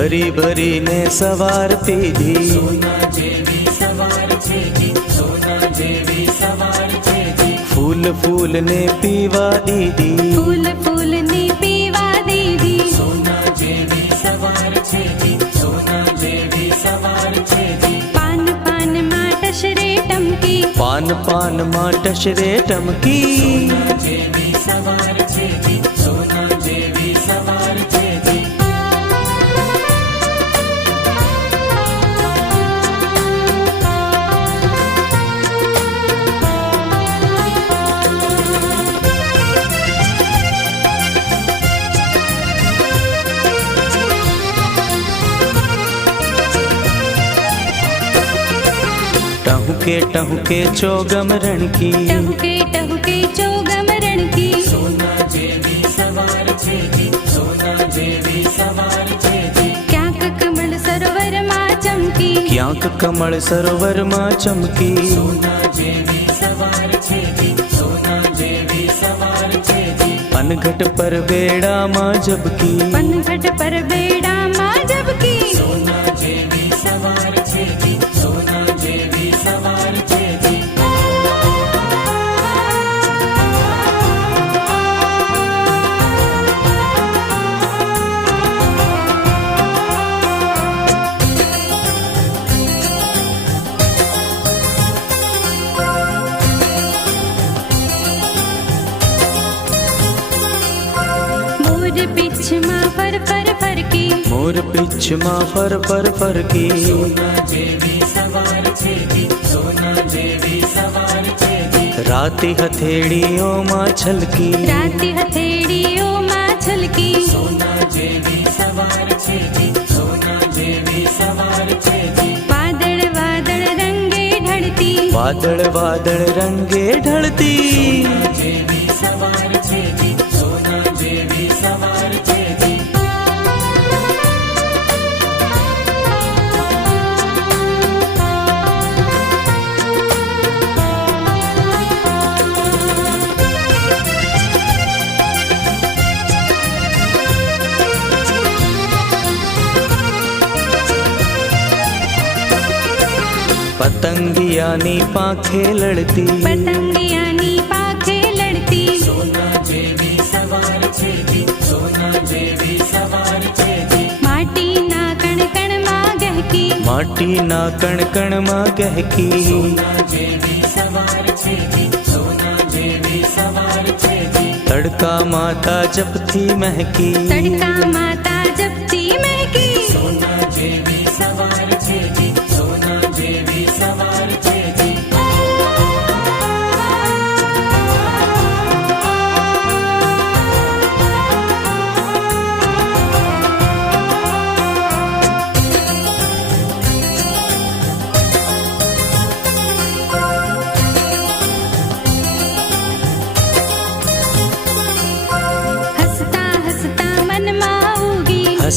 ભરી ભરીને સવાર પીધી ફૂલ ફૂલને પીવા દીધી. ફૂલ ફૂલને પીવા દીધી. પાન પાનમાં ટશરે ટમકી. પાન પાનમાં ટશરે ટમકી. ટહુકે ટહુકે ચોગમ રણકી ટહુકે ટહુકે ચોગમ રણકી ક્યાંક કમળ સરોવરમાં ચમકી ક્યાંક કમળ સરોવરમાં ચમકી અનઘટ પર વેડામાં જબકી પનઘટ પર બેડામાં ઝબકી મોર પીછમાં ફર ફર ફરકી મોર પીછમાં ફર ફર ફરકી રાતી હથેળીઓમાં છલકી રાતી હથેળીઓમાં છલકી વાદળ વાદળ રંગે ઢળતી વાદળ વાદળ રંગે ઢળતી પતંગિયાની પાંખે લડતી. પતંગિયાની પાંખે લડતી. માટીના કણ કણમાં ગહેકી. માટીના કણકણમાં ગહેકી. તડકા માતા જપથી મહેકી. તડકા માતા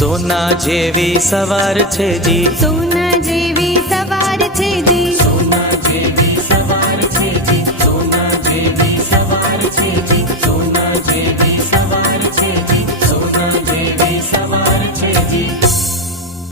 સોના જેવી સવાર છે જી. સોના જેવી સવાર છે જી. સોના જેવી